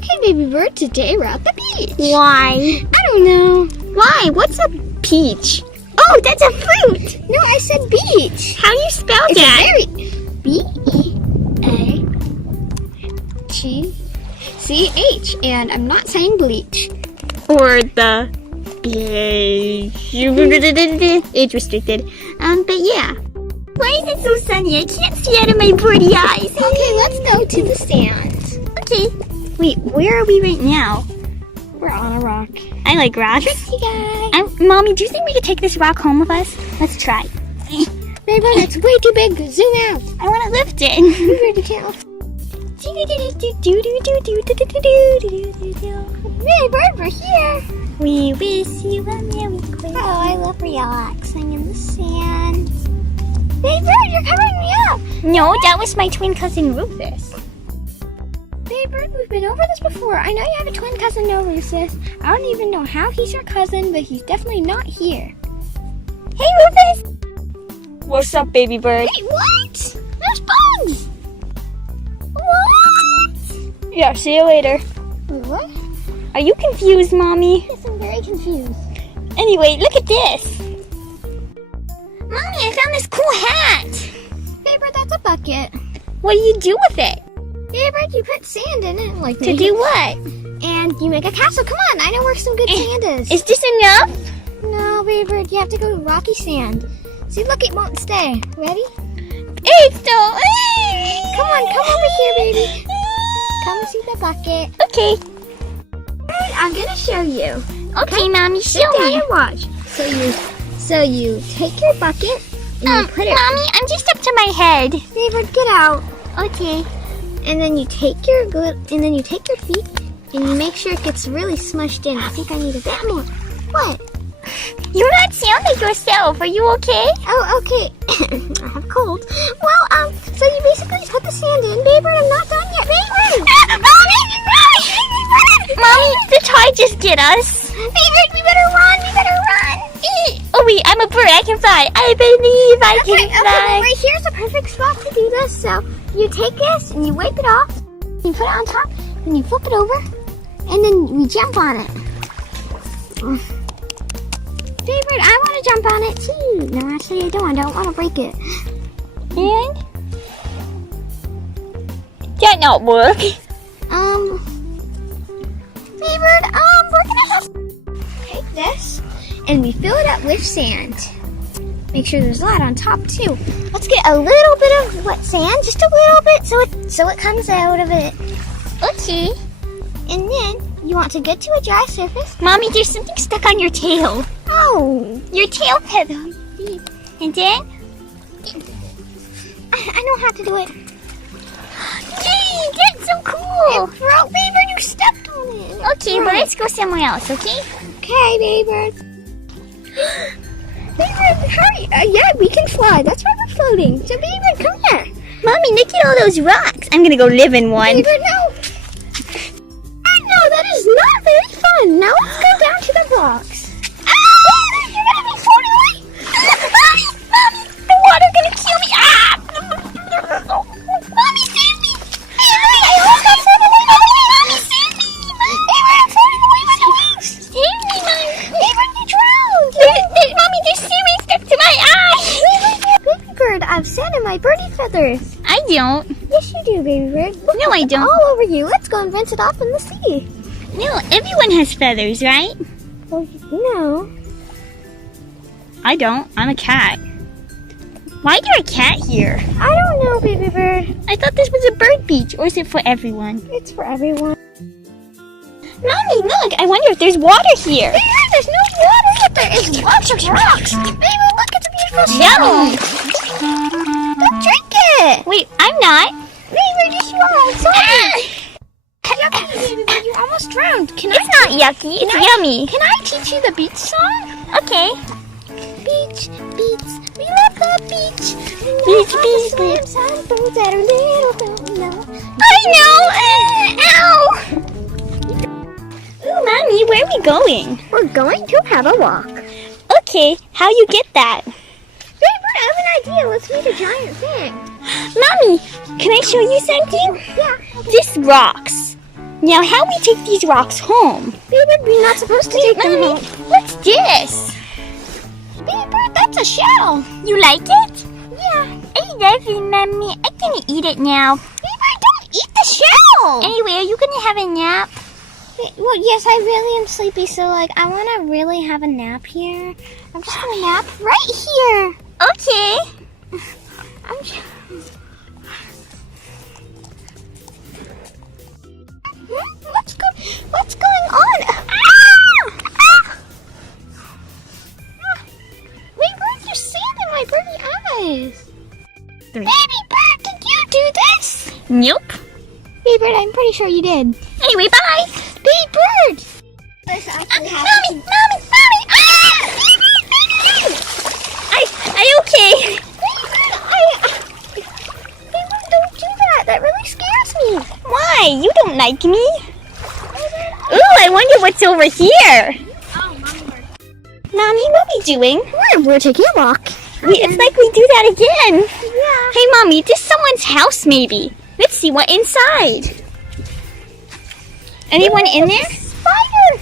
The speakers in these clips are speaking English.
Okay, baby bird, today we're at the beach. Why? I don't know. Why? What's a peach? Oh, that's a fruit. No, I said beach. How do you spell It's that? very B-E-A-G-C-H, and I'm not saying bleach. Or the age restricted. But yeah. Why is it so sunny? I can't see out of my birdie eyes. Okay, let's go to the sand. Okay. Wait, where are we right now? We're on a rock. I like rocks. Tricky guy. Mommy, do you think we could take this rock home with us? Let's try. Baby bird, it's way too big. Zoom out. I want to lift it. Baby bird, you can't. Baby bird, we're here. We wish you a Merry Christmas. Oh, I love relaxing in the sand. Baby bird, you're covering me up. No, that was my twin cousin Rufus. Baby bird, we've been over this before. I know you have a twin cousin, no, Rufus. I don't even know how he's your cousin, but he's definitely not here. Hey, Rufus. What's up, baby bird? Wait, what? There's bugs. What? Yeah, see you later. What? Are you confused, Mommy? Yes, I'm very confused. Anyway, look at this. Mommy, I found this cool hat. Baby bird, that's a bucket. What do you do with it? Baby bird, you put sand in it like To do what? And you make a castle. Come on, I know where some good sand is. Is this enough? No, baby bird, you have to go to rocky sand. See, look, it won't stay. Ready? It's so... Come on, come over here, baby. Come see the bucket. Okay. I'm gonna show you. Okay, Mommy, Sit show down me. and watch. So you take your bucket and you put it. Mommy, I'm just up to my head. David, get out. Okay. And then you take your feet and you make sure it gets really smushed in. I think I need a bit more. What? You're not sounding yourself. Are you okay? Oh, okay. I have a cold. Well, so you basically just put the sand in. Baby, I'm not done yet. Baby! Mommy! Mommy, the tide just get us. Baby, we better run. We better run. Oh wait, I'm a bird. I can fly. I believe I can Okay, fly. well, right here's a perfect spot to do this. So you take this and you wipe it off. You put it on top, and you flip it over, and then we jump on it. Favorite, I want to jump on it too. No, actually I don't. I don't want to break it. And that not work. Favorite, we're gonna take this and we fill it up with sand. Make sure there's a lot on top too. Let's get a little bit of wet sand, just a little bit, so it comes out of it. Okay. And then you want to get to a dry surface. Mommy, there's something stuck on your tail. Oh, Your tail feather. And then? I know how to do it. Yay, that's so cool. It broke, Baby, you stepped on it. Okay, but let's go somewhere else, okay? Okay, Baby. Baby, hurry. Yeah, we can fly. That's why we're floating. So, Baby, come here. Mommy, look at all those rocks. I'm gonna go live in one. Baby, no. No, that is not very fun. Now let's go down to the rocks. You're gonna be floating away. Mommy, the water's gonna kill me. Ah! Mommy, save me. I almost got floated away. Mommy, save me. Baby, I'm floating away with the waves. Save me, Mommy. Baby, you drowned. Mommy, there's seaweed stuck to my eye. Baby bird, I've sand in my birdie feathers. I don't. Yes, you do, baby bird. Look, No, I don't. all over you. Let's go and rinse it off in the sea. No, everyone has feathers, right? Well, no. I don't. I'm a cat. Why is there a cat here? I don't know, baby bird. I thought this was a bird beach, or is it for everyone? It's for everyone. Mommy, look! I wonder if there's water here. Baby bird, there's no water, but there is lots of rocks. Baby, look, it's a beautiful Yummy! Go drink it. Wait, I'm not. Baby bird, yes, you are. I'm sorry. Yucky, baby bird, you almost drowned. It's not yucky. It's yummy. Can I teach you the beach song? Okay. Beach, beach, we love the beach. Beach, beach, beach. Some birds that are little don't know. I know! Ow! Ooh, Mommy, where are we going? We're going to have a walk. Okay, how you get that? Baby, I have an idea. Let's make a giant thing. Mommy, can I show you something? Yeah. This rocks. Now, how we take these rocks home? Baby bird, we're not supposed to take them Mommy, home. what's this? Baby bird, that's a shell. You like it? Yeah. I love it, Mommy. I can eat it now. Baby bird, don't eat the shell. Anyway, are you gonna have a nap? Well, yes, I really am sleepy, so like I want to really have a nap here. I'm just gonna nap right here. Okay. I'm just... What's going on? Wait, where's your sand in my birdie eyes? Baby bird, did you do this? Nope. Baby bird, I'm pretty sure you did. Anyway, bye. Baby bird! This actually happened. Mommy! Ah! I okay. Baby bird, don't do that. That really scares me. Why? You don't like me? Ooh, I wonder what's over here. Oh, Mommy, what are we doing? We're taking a walk. It's like we do that again. Yeah. Hey, Mommy, this is someone's house, maybe. Let's see what's inside. Anyone in there? Spider!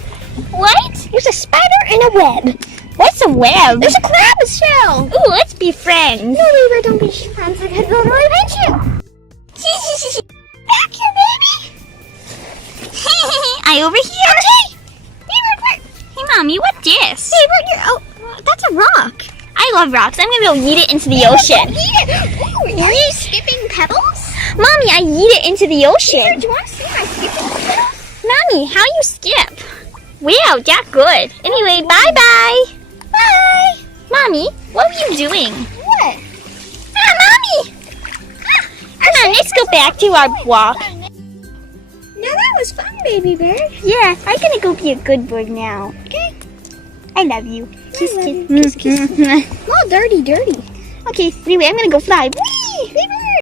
What? There's a spider in a web. What's a web? There's a crab shell. Ooh, let's be friends. No, Weaver, don't be friends because they'll really pinch you. Back here, baby. I over here. Okay. Weaver, Hey, Mommy, what's this? oh, that's a rock. I love rocks. I'm gonna go yeet it into the ocean. Eat it. Ooh, are you skipping pebbles? Mommy, I yeet it into the ocean. Do you want to see my skipping pebbles? Mommy, how you skip? Wow, that's good. Anyway, bye-bye. Bye. Mommy, what were you doing? What? Mommy! Come on, let's go back to our walk. No, that was fun, baby bird. Yeah, I'm gonna go be a good bird now. Okay. I love you. Kiss, kiss. Kiss, kiss. Oh, dirty. Okay, anyway, I'm gonna go fly.